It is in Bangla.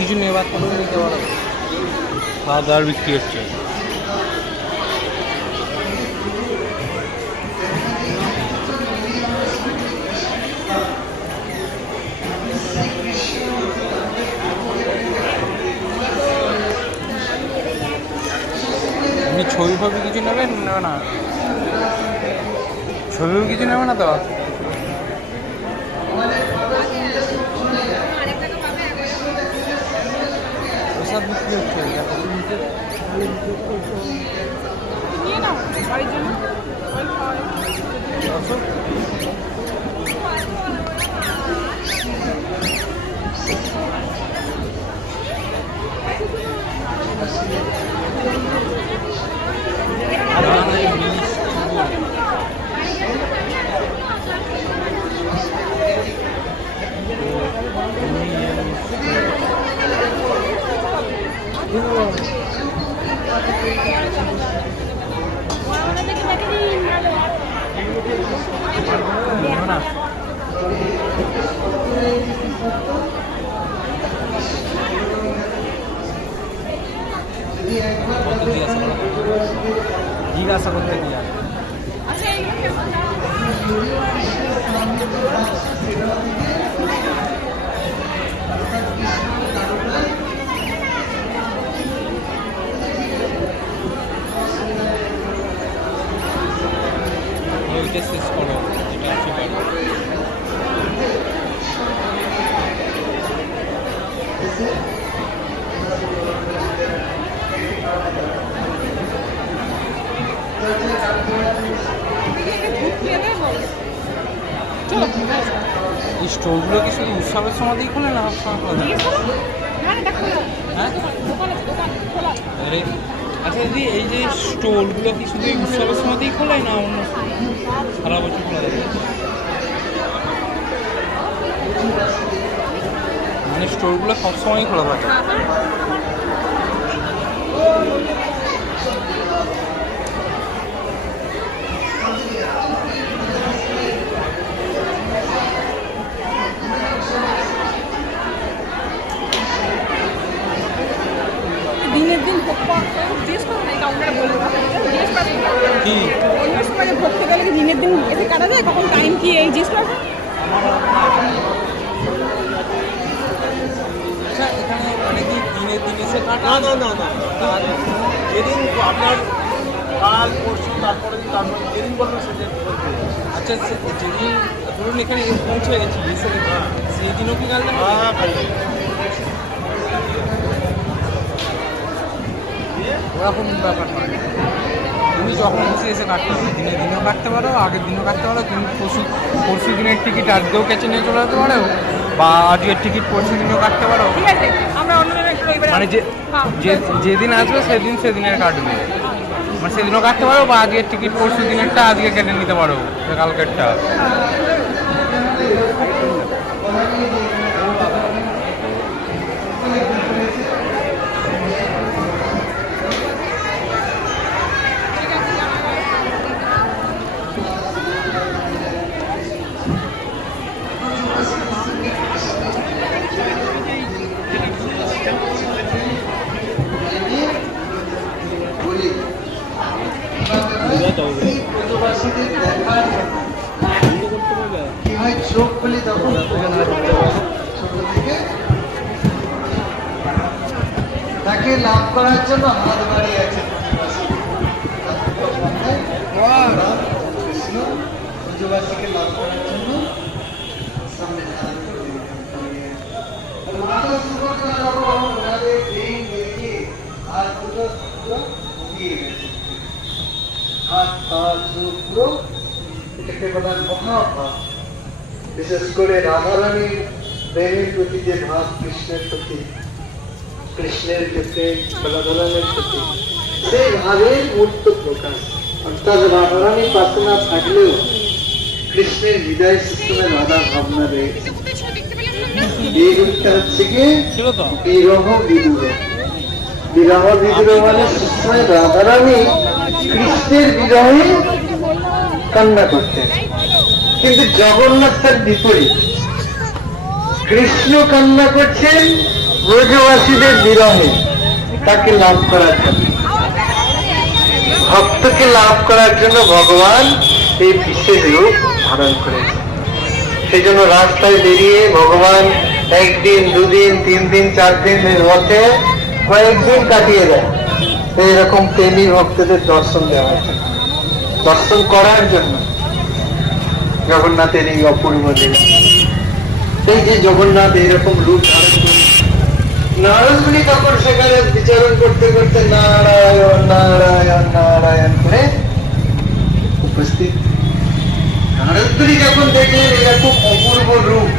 কিছু নেবার থাকলে নিতে পারো। খাওয়া দাওয়ার বিক্রি হচ্ছে। আপনি ছবি ফবি কিছু নেবেন না? ছবিও কিছু নেবে না তো? প্রসাদ বিক্রি হচ্ছে। নিয়ে নাও বাড়ির জন্য। না জিজ্ঞাসা করতে কি আর শেষ করো এটা আছে এই স্টোরগুলো কি শুধু উৎসবের সময়তেই খোলে না সব সময় খোলা? হ্যাঁ আচ্ছা দিদি, এই যে স্টোরগুলো কি শুধু এই উৎসবের সময়তেই খোলে না অন্য সারা বছর খোলা থাকে? মানে স্টোরগুলো সবসময়ই খোলা থাকে? দিনের দিন ভোগ জিজ্ঞেস করো না, কাউন্টারে বলবো জিজ্ঞেস করো কি অন্য সময় ভোগ খেতে গেলে কি দিনের দিন এসে কাটা যায়? কখন টাইম কি এই জিজ্ঞেস করো। আচ্ছা এখানে মানে কি দিনে দিনে সে কাটা? না যেদিন আপনার কাল পরশু তারপরে তারপর যেদিন বলবেন সেদিন বলবেন। আচ্ছা যেদিন ধরুন এখানে পৌঁছে গেছি এসে সেই দিনও কি কাটলে? ওরকম ব্যাপার নয়, তুমি যখন খুশি এসে কাটতে পারো, দিনের দিনেও কাটতে পারো, আগের দিনও কাটতে পারো, তুমি পরশু দিনের টিকিট আজকেও কেচে নিয়ে চলে যেতে পারো, বা আজকের টিকিট পরশু দিনেও কাটতে পারো। ঠিক আছে, আমরা অন্য মানে যেদিন আসবে সেদিনের কাটবে, মানে সেদিনও কাটতে পারো, বা আজকের টিকিট পরশু দিনেরটা আজকে কেটে নিতে পারো, কালকেরটা। চোখ খুলি তখন ছোট থেকে তাকে লাভ করার জন্য হাত বাড়িয়ে আছে কৃষ্ণ ব্রজবাসীকে লাভ করার জন্য সামনে হাত পা চোখ পুরো এটাকে বলা মহাভাব। বিশেষ করে রাধারানীর প্রেমের প্রতি যে ভাব, কৃষ্ণের প্রতি, কৃষ্ণের যে প্রেম বলাধরণের প্রতি, সেই ভাবের মূর্ত প্রকাশ। অর্থাৎ রাধারানীর পাশে না থাকলেও কৃষ্ণের হৃদয় সিস্টেমে রাধা ভাবনা রয়েছে। এই রূপটা হচ্ছে গিয়ে বিরহ বিদুর। বিরহ বিদুর মানে সবসময় রাধারানী কৃষ্ণের বিরহে কান্না করতেন, কিন্তু জগন্নাথ তার বিপরীত। কৃষ্ণ কান্না করছেন ব্রজবাসীদের বিরহে তাকে লাভ করার জন্য, ভক্তকে লাভ করার জন্য ভগবান এই বিশেষ রূপ ধারণ করেছে। সেই জন্য রাস্তায় বেরিয়ে ভগবান একদিন, দুদিন, 3 দিন, 4 দিনের রথে কয়েকদিন কাটিয়ে দেয় এইরকম প্রেমী ভক্তদের দর্শন দেওয়ার জন্য, দর্শন করার জন্য। জগন্নাথের এই অপূর্ব লীলা, এই যে জগন্নাথ এইরকম রূপ ধারণ করে, নারদমুনি তখন সেখানে বিচারণ করতে করতে নারায়ণ নারায়ণ নারায়ণ করে উপস্থিত। নারদমুনি যখন দেখলেন এরকম অপূর্ব রূপ,